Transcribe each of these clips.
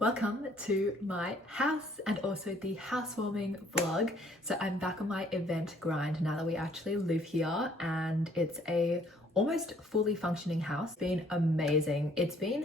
Welcome to my house and also the housewarming vlog. So I'm back on my event grind now that we actually live here, and it's a almost fully functioning house. It's been amazing. It's been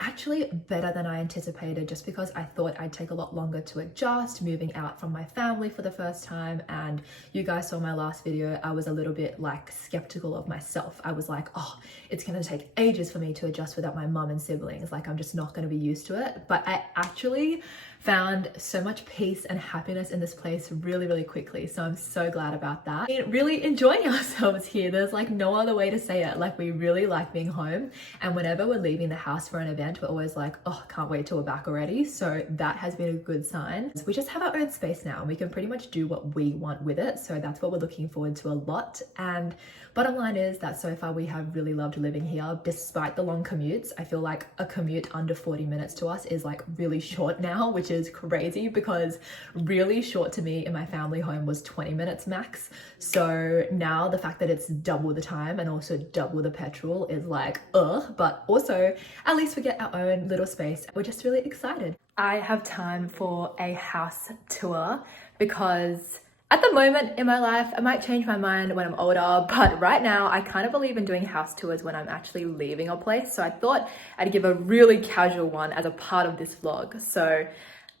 actually better than I anticipated, just because I thought I'd take a lot longer to adjust, moving out from my family for the first time. And you guys saw my last video, I was a little bit like skeptical of myself. I was like, oh, it's gonna take ages for me to adjust without my mum and siblings. Like, I'm just not gonna be used to it. But I actually found so much peace and happiness in this place really quickly. So I'm so glad about that. We're really enjoying ourselves here. There's like no other way to say it. Like, we really like being home. And whenever we're leaving the house for an event, we're always like, oh, can't wait till we're back already. So that has been a good sign. We just have our own space now and we can pretty much do what we want with it. So that's what we're looking forward to a lot. And bottom line is that so far we have really loved living here, despite the long commutes. I feel like a commute under 40 minutes to us is like really short now, which is crazy, because really short to me in my family home was 20 minutes max. So now the fact that it's double the time and also double the petrol is like, ugh, but also at least we get our own little space. We're just really excited. I have time for a house tour because at the moment in my life, I might change my mind when I'm older, but right now I kind of believe in doing house tours when I'm actually leaving a place. So I thought I'd give a really casual one as a part of this vlog. So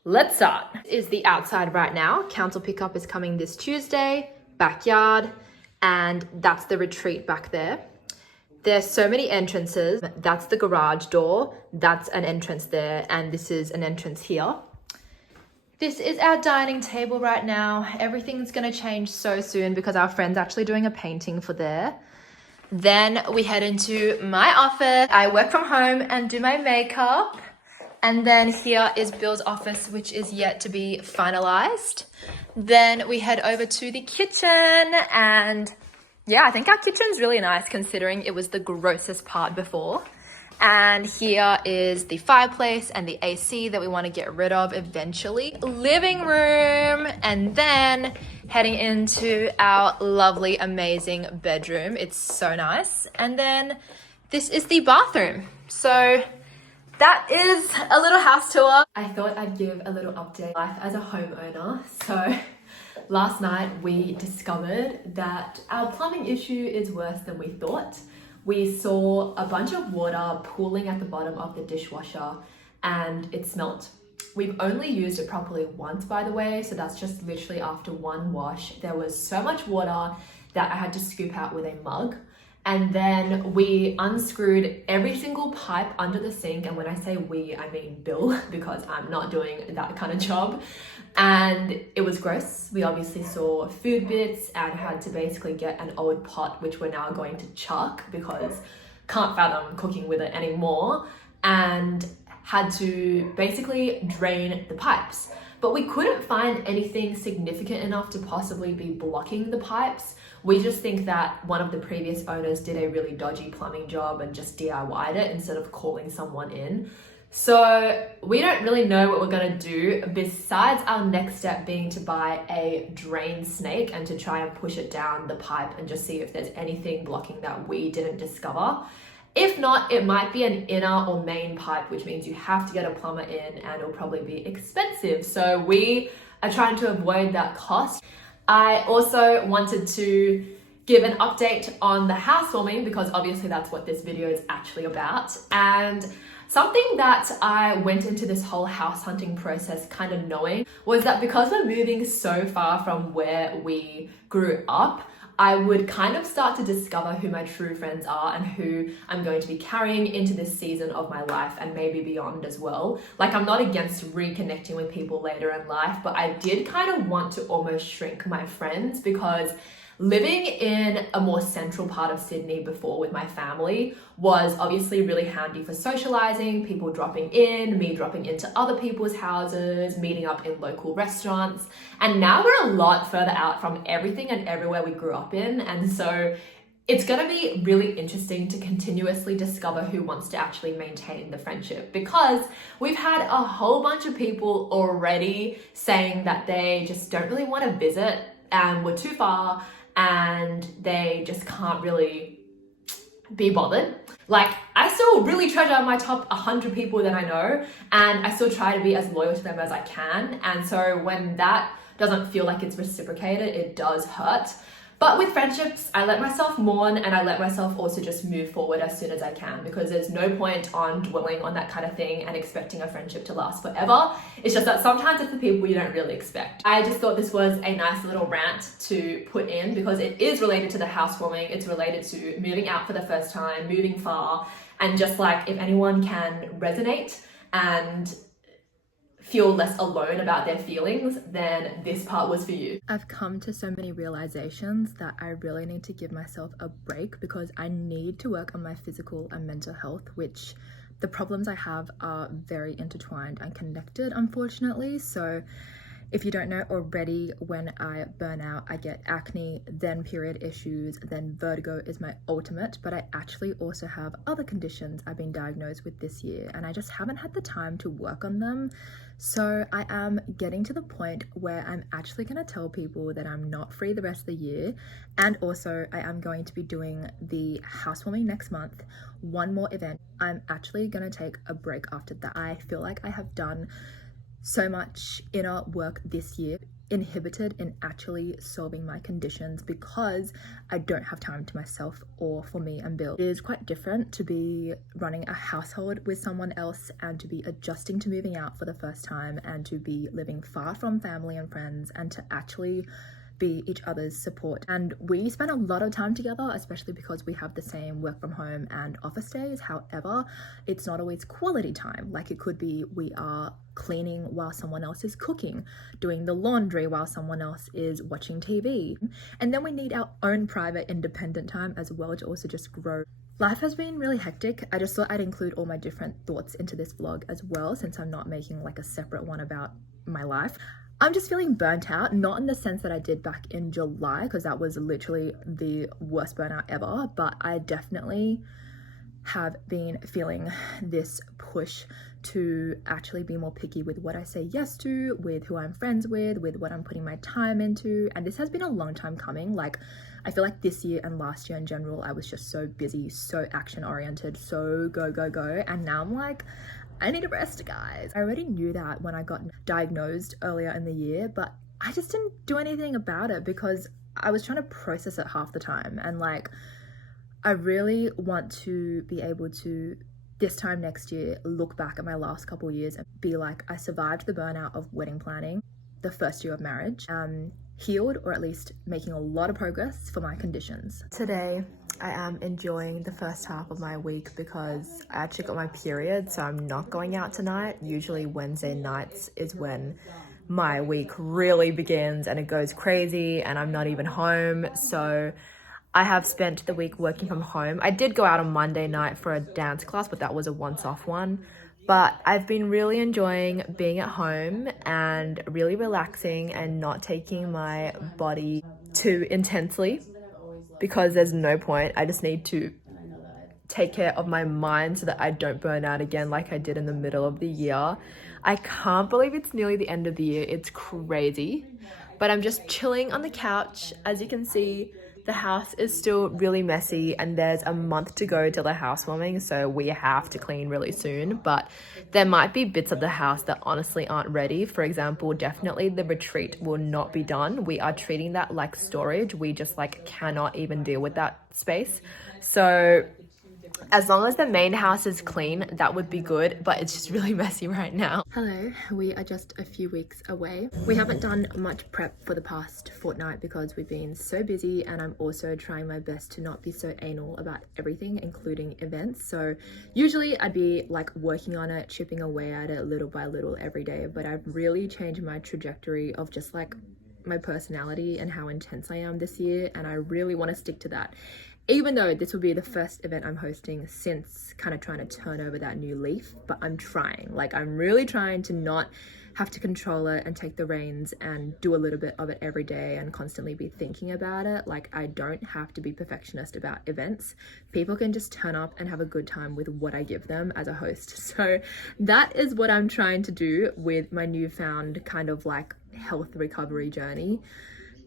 let's start. This is the outside right now. Council pickup is coming this Tuesday, backyard, and that's the retreat back there. There's so many entrances. That's the garage door. That's an entrance there, and this is an entrance here. This is our dining table right now. Everything's gonna change so soon because our friend's actually doing a painting for there. Then we head into my office. I work from home and do my makeup. And then here is Bill's office, which is yet to be finalized. Then we head over to the kitchen, and yeah, I think our kitchen's really nice considering it was the grossest part before. And here is the fireplace and the AC that we want to get rid of eventually. Living room, and then heading into our lovely, amazing bedroom. It's so nice. And then this is the bathroom. So that is a little house tour. I thought I'd give a little update life as a homeowner. So last night we discovered that our plumbing issue is worse than we thought. We saw a bunch of water pooling at the bottom of the dishwasher and it smelled. We've only used it properly once, by the way, so that's just literally after one wash. There was so much water that I had to scoop out with a mug. And then we unscrewed every single pipe under the sink. And when I say we, I mean Bill, because I'm not doing that kind of job. And it was gross. We obviously saw food bits and had to basically get an old pot, which we're now going to chuck because can't fathom cooking with it anymore, and had to basically drain the pipes. But we couldn't find anything significant enough to possibly be blocking the pipes. We just think that one of the previous owners did a really dodgy plumbing job and just DIY'd it instead of calling someone in. So we don't really know what we're gonna do besides our next step being to buy a drain snake and to try and push it down the pipe and just see if there's anything blocking that we didn't discover. If not, it might be an inner or main pipe, which means you have to get a plumber in and it'll probably be expensive. So we are trying to avoid that cost. I also wanted to give an update on the housewarming because obviously that's what this video is actually about. And something that I went into this whole house hunting process kind of knowing was that because we're moving so far from where we grew up, I would kind of start to discover who my true friends are and who I'm going to be carrying into this season of my life and maybe beyond as well. Like, I'm not against reconnecting with people later in life, but I did kind of want to almost shrink my friends because living in a more central part of Sydney before with my family was obviously really handy for socializing, people dropping in, me dropping into other people's houses, meeting up in local restaurants. And now we're a lot further out from everything and everywhere we grew up in. And so it's going to be really interesting to continuously discover who wants to actually maintain the friendship, because we've had a whole bunch of people already saying that they just don't really want to visit and we're too far and they just can't really be bothered. Like, I still really treasure my top 100 people that I know, and I still try to be as loyal to them as I can. And so when that doesn't feel like it's reciprocated, it does hurt. But with friendships, I let myself mourn, and I let myself also just move forward as soon as I can, because there's no point on dwelling on that kind of thing and expecting a friendship to last forever. It's just that sometimes it's the people you don't really expect. I just thought this was a nice little rant to put in because it is related to the housewarming. It's related to moving out for the first time, moving far, and just like if anyone can resonate and feel less alone about their feelings, then this part was for you. I've come to so many realizations that I really need to give myself a break because I need to work on my physical and mental health, which the problems I have are very intertwined and connected, unfortunately. So if you don't know already, when I burn out, I get acne, then period issues, then vertigo is my ultimate, but I actually also have other conditions I've been diagnosed with this year, and I just haven't had the time to work on them. So I am getting to the point where I'm actually going to tell people that I'm not free the rest of the year, and also I am going to be doing the housewarming next month, one more event. I'm actually going to take a break after that. I feel like I have done so much inner work this year, inhibited in actually solving my conditions because I don't have time to myself or for me and Bill. It is quite different to be running a household with someone else and to be adjusting to moving out for the first time and to be living far from family and friends and to actually be each other's support. And we spend a lot of time together, especially because we have the same work from home and office days. However, it's not always quality time. Like it could be we are cleaning while someone else is cooking, doing the laundry while someone else is watching TV. And then we need our own private independent time as well to also just grow. Life has been really hectic. I just thought I'd include all my different thoughts into this vlog as well, since I'm not making like a separate one about my life. I'm just feeling burnt out, not in the sense that I did back in July, because that was literally the worst burnout ever, but I definitely have been feeling this push to actually be more picky with what I say yes to, with who I'm friends with what I'm putting my time into. And this has been a long time coming. Like, I feel like this year and last year in general, I was just so busy, so action oriented, so go, go, go. And now I'm like, I need a rest, guys. I already knew that when I got diagnosed earlier in the year, but I just didn't do anything about it because I was trying to process it half the time. And like, I really want to be able to, this time next year, look back at my last couple of years and be like, I survived the burnout of wedding planning, the first year of marriage, healed, or at least making a lot of progress for my conditions. Today, I am enjoying the first half of my week because I actually got my period, so I'm not going out tonight. Usually Wednesday nights is when my week really begins and it goes crazy and I'm not even home. So I have spent the week working from home. I did go out on Monday night for a dance class, but that was a once-off one. But I've been really enjoying being at home and really relaxing and not taking my body too intensely because there's no point. I just need to take care of my mind so that I don't burn out again like I did in the middle of the year. I can't believe it's nearly the end of the year. It's crazy. But I'm just chilling on the couch. As you can see, the house is still really messy and there's a month to go till the housewarming, so we have to clean really soon. But there might be bits of the house that honestly aren't ready. For example, definitely the retreat will not be done. We are treating that like storage. We just like cannot even deal with that space. So as long as the main house is clean, that would be good, but it's just really messy right now. Hello, we are just a few weeks away. We haven't done much prep for the past fortnight because we've been so busy, and I'm also trying my best to not be so anal about everything, including events. So usually I'd be like working on it, chipping away at it little by little every day, but I've really changed my trajectory of just like my personality and how intense I am this year, and I really want to stick to that. Even though this will be the first event I'm hosting since kind of trying to turn over that new leaf, but I'm trying. Like, I'm really trying to not have to control it and take the reins and do a little bit of it every day and constantly be thinking about it. Like, I don't have to be perfectionist about events. People can just turn up and have a good time with what I give them as a host. So that is what I'm trying to do with my newfound kind of like health recovery journey.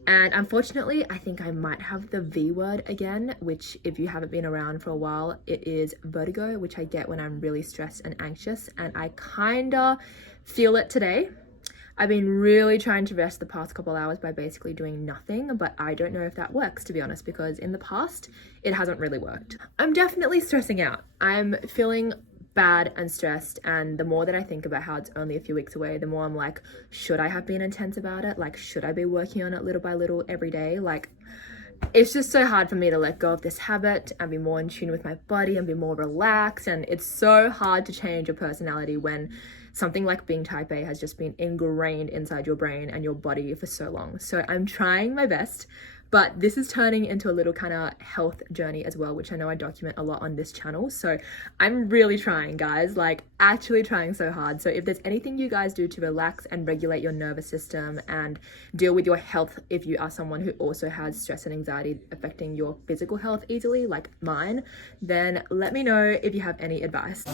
And unfortunately, I think I might have the V word again, which if you haven't been around for a while, it is vertigo, which I get when I'm really stressed and anxious. And I kinda feel it today. I've been really trying to rest the past couple hours by basically doing nothing, but I don't know if that works, to be honest, because in the past, it hasn't really worked. I'm definitely stressing out. I'm feeling bad and stressed, and the more that I think about how it's only a few weeks away, the more I'm like, should I have been intense about it? Like, should I be working on it little by little every day? Like, it's just so hard for me to let go of this habit and be more in tune with my body and be more relaxed. And it's so hard to change your personality when something like being type A has just been ingrained inside your brain and your body for so long. So I'm trying my best, but this is turning into a little kind of health journey as well, which I know I document a lot on this channel. So I'm really trying, guys, like actually trying so hard. So if there's anything you guys do to relax and regulate your nervous system and deal with your health, if you are someone who also has stress and anxiety affecting your physical health easily, like mine, then let me know if you have any advice.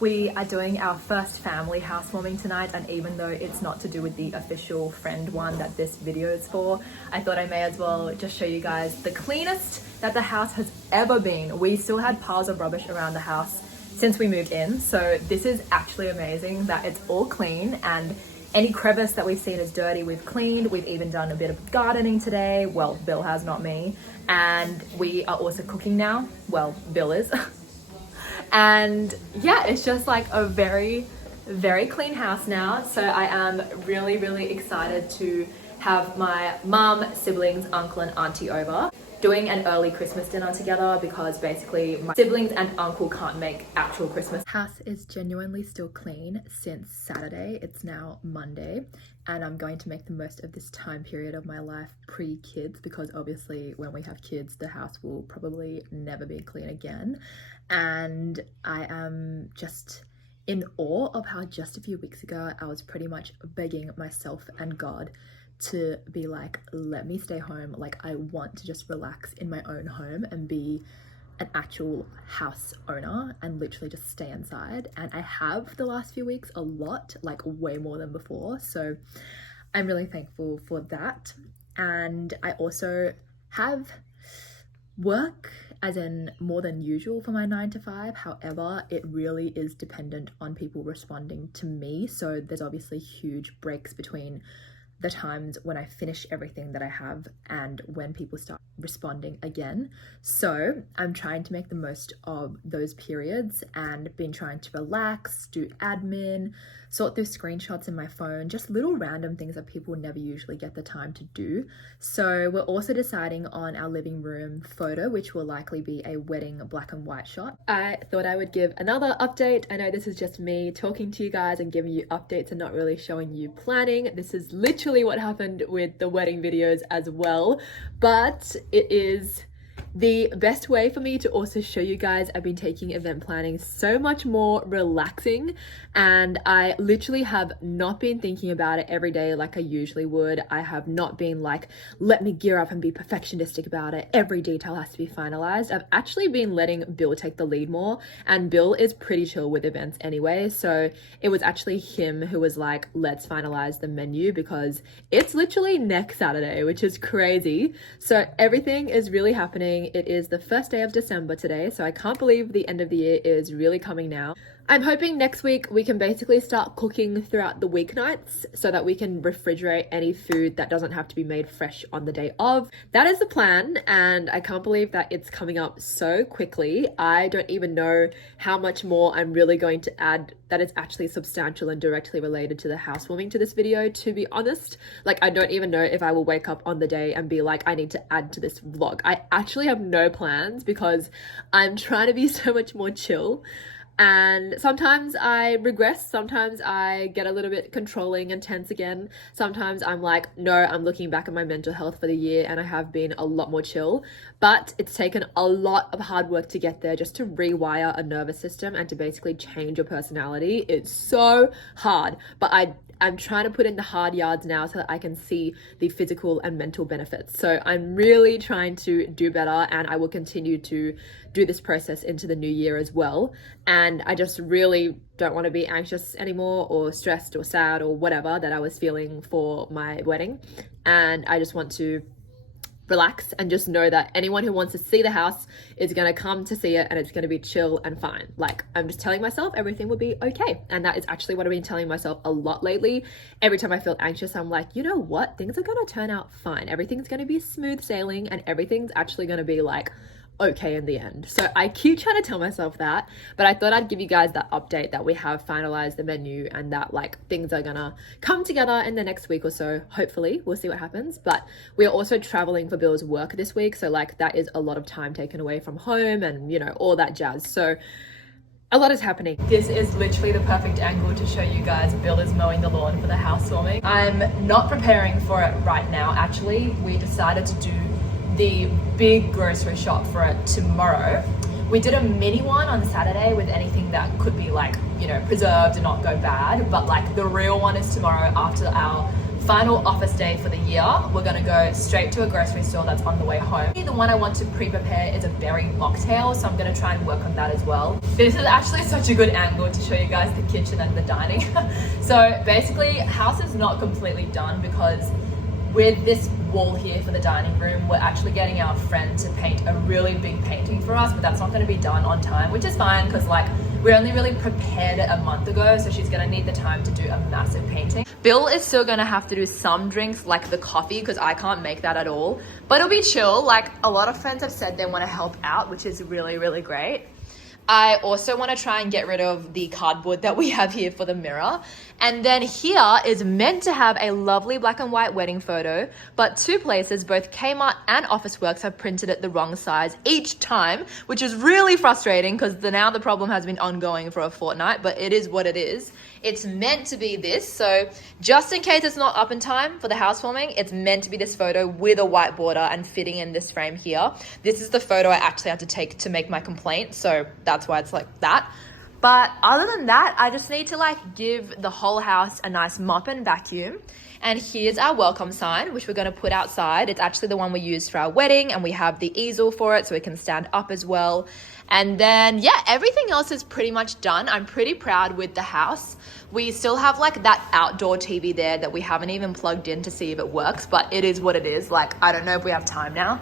We are doing our first family housewarming tonight, and even though it's not to do with the official friend one that this video is for, I thought I may as well just show you guys the cleanest that the house has ever been. We still had piles of rubbish around the house since we moved in, so this is actually amazing that it's all clean, and any crevice that we've seen is dirty, we've cleaned. We've even done a bit of gardening today. Well, Bill has, not me. And we are also cooking now. Well, Bill is. And yeah, it's just like a very, very clean house now. So I am really, really excited to have my mum, siblings, uncle and auntie over, doing an early Christmas dinner together because basically my siblings and uncle can't make actual Christmas. House is genuinely still clean since Saturday. It's now Monday, and I'm going to make the most of this time period of my life pre-kids, because obviously when we have kids, the house will probably never be clean again. And I am just in awe of how just a few weeks ago, I was pretty much begging myself and God to be like, let me stay home. Like, I want to just relax in my own home and be an actual house owner and literally just stay inside. And I have the last few weeks a lot, like way more than before. So I'm really thankful for that. And I also have work, as in more than usual for my 9 to 5. However, it really is dependent on people responding to me. So there's obviously huge breaks between the times when I finish everything that I have and when people start responding again. So I'm trying to make the most of those periods and been trying to relax, do admin, sort through screenshots in my phone, just little random things that people never usually get the time to do. So we're also deciding on our living room photo, which will likely be a wedding black and white shot. I thought I would give another update. I know this is just me talking to you guys and giving you updates and not really showing you planning. This is literally what happened with the wedding videos as well, but it is the best way for me to also show you guys I've been taking event planning so much more relaxing, and I literally have not been thinking about it every day like I usually would. I have not been like, let me gear up and be perfectionistic about it. Every detail has to be finalized. I've actually been letting Bill take the lead more, and Bill is pretty chill with events anyway. So it was actually him who was like, let's finalize the menu because it's literally next Saturday, which is crazy. So everything is really happening. It is the first day of December today, so I can't believe the end of the year is really coming now. I'm hoping next week we can basically start cooking throughout the weeknights so that we can refrigerate any food that doesn't have to be made fresh on the day of. That is the plan, and I can't believe that it's coming up so quickly. I don't even know how much more I'm really going to add that is actually substantial and directly related to the housewarming to this video, to be honest. Like, I don't even know if I will wake up on the day and be like, I need to add to this vlog. I actually have no plans because I'm trying to be so much more chill. And sometimes I regress, sometimes I get a little bit controlling and tense again. Sometimes I'm like, no, I'm looking back at my mental health for the year and I have been a lot more chill. But it's taken a lot of hard work to get there, just to rewire a nervous system and to basically change your personality. It's so hard, but I'm trying to put in the hard yards now so that I can see the physical and mental benefits. So I'm really trying to do better, and I will continue to do this process into the new year as well. And I just really don't want to be anxious anymore or stressed or sad or whatever that I was feeling for my wedding. And I just want to relax and just know that anyone who wants to see the house is going to come to see it, and it's going to be chill and fine. Like, I'm just telling myself everything will be okay. And that is actually what I've been telling myself a lot lately. Every time I feel anxious, I'm like, you know what? Things are going to turn out fine. Everything's going to be smooth sailing and everything's actually going to be like okay in the end. So I keep trying to tell myself that, but I thought I'd give you guys that update that we have finalized the menu and that like things are gonna come together in the next week or so. Hopefully, we'll see what happens. But we are also traveling for Bill's work this week, so like that is a lot of time taken away from home and, you know, all that jazz. So a lot is happening. This is literally the perfect angle to show you guys Bill is mowing the lawn for the housewarming. I'm not preparing for it right now. Actually, we decided to do the big grocery shop for it tomorrow. We did a mini one on Saturday with anything that could be like, you know, preserved and not go bad, but like the real one is tomorrow after our final office day for the year. We're gonna go straight to a grocery store that's on the way home. The one I want to pre-prepare is a berry mocktail, so I'm gonna try and work on that as well. This is actually such a good angle to show you guys the kitchen and the dining. So basically, house is not completely done because with this wall here for the dining room, we're actually getting our friend to paint a really big painting for us, but that's not going to be done on time, which is fine because like we only really prepared it a month ago, so she's going to need the time to do a massive painting. Bill is still going to have to do some drinks like the coffee because I can't make that at all, but it'll be chill. Like a lot of friends have said they want to help out, which is really, really great. I also want to try and get rid of the cardboard that we have here for the mirror. And then here is meant to have a lovely black and white wedding photo, but two places, both Kmart and Officeworks, have printed it the wrong size each time, which is really frustrating because now the problem has been ongoing for a fortnight, but it is what it is. It's meant to be this, so just in case it's not up in time for the housewarming, it's meant to be this photo with a white border and fitting in this frame here. This is the photo I actually had to take to make my complaint, so that's why it's like that. But other than that, I just need to like give the whole house a nice mop and vacuum. And here's our welcome sign, which we're going to put outside. It's actually the one we used for our wedding, and we have the easel for it so it can stand up as well. And then, yeah, everything else is pretty much done. I'm pretty proud with the house. We still have like that outdoor TV there that we haven't even plugged in to see if it works, but it is what it is. Like, I don't know if we have time now.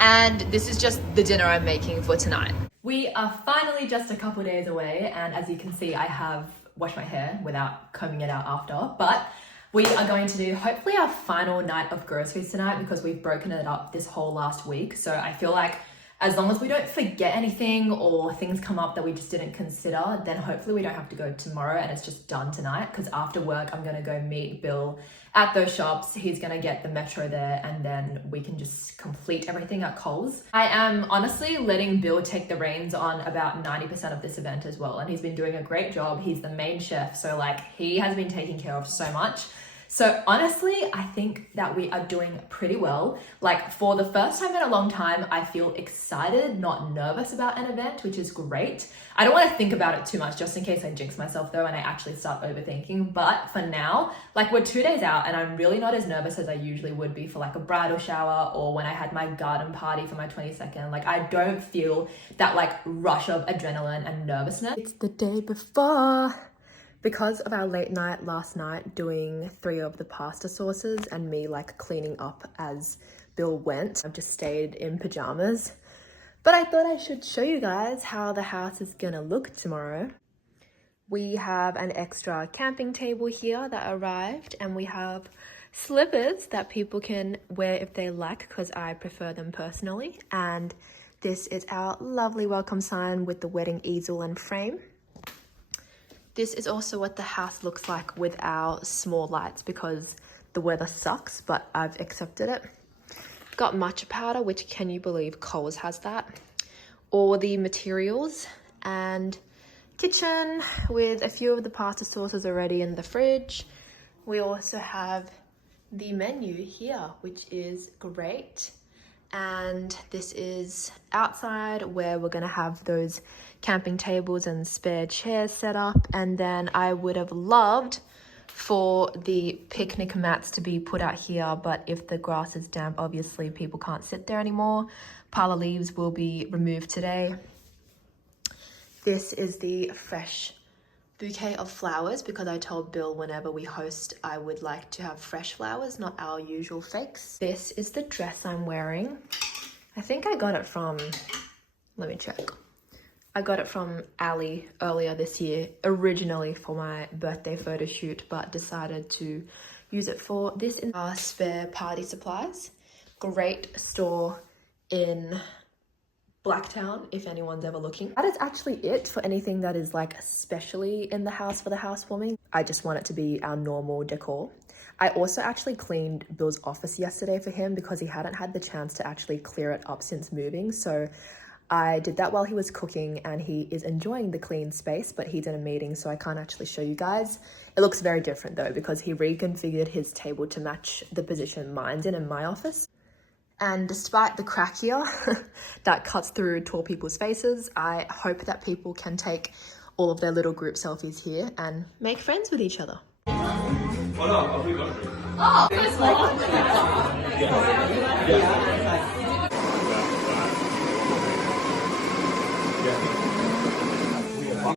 And this is just the dinner I'm making for tonight. We are finally just a couple days away, and as you can see, I have washed my hair without combing it out after, but we are going to do hopefully our final night of groceries tonight because we've broken it up this whole last week. So I feel like as long as we don't forget anything or things come up that we just didn't consider, then hopefully we don't have to go tomorrow and it's just done tonight, because after work I'm going to go meet Bill at those shops. He's going to get the metro there and then we can just complete everything at Coles. I am honestly letting Bill take the reins on about 90% of this event as well, and he's been doing a great job. He's the main chef, so like he has been taking care of so much. So honestly, I think that we are doing pretty well. Like for the first time in a long time, I feel excited, not nervous about an event, which is great. I don't want to think about it too much just in case I jinx myself though and I actually start overthinking. But for now, like we're 2 days out and I'm really not as nervous as I usually would be for like a bridal shower or when I had my garden party for my 22nd. Like I don't feel that like rush of adrenaline and nervousness. It's the day before. Because of our late night last night doing 3 of the pasta sauces and me like cleaning up as Bill went, I've just stayed in pajamas. But I thought I should show you guys how the house is gonna look tomorrow. We have an extra camping table here that arrived, and we have slippers that people can wear if they like, because I prefer them personally. And this is our lovely welcome sign with the wedding easel and frame. This is also what the house looks like with our small lights because the weather sucks, but I've accepted it. Got matcha powder, which can you believe Coles has that? All the materials, and kitchen with a few of the pasta sauces already in the fridge. We also have the menu here, which is great. And this is outside where we're gonna have those camping tables and spare chairs set up. And then I would have loved for the picnic mats to be put out here, but if the grass is damp, obviously people can't sit there anymore. Parlor leaves will be removed today. This is the fresh bouquet of flowers because I told Bill whenever we host I would like to have fresh flowers, not our usual fakes. This is the dress I'm wearing. I think I got it from, let me check. I got it from Ali earlier this year, originally for my birthday photo shoot, but decided to use it for this in our spare party supplies. Great store in Blacktown, if anyone's ever looking. That is actually it for anything that is like especially in the house for the housewarming. I just want it to be our normal decor. I also actually cleaned Bill's office yesterday for him because he hadn't had the chance to actually clear it up since moving. So I did that while he was cooking and he is enjoying the clean space, but he's in a meeting so I can't actually show you guys. It looks very different though because he reconfigured his table to match the position mine's in my office. And despite the crack here that cuts through tall people's faces, I hope that people can take all of their little group selfies here and make friends with each other. Oh,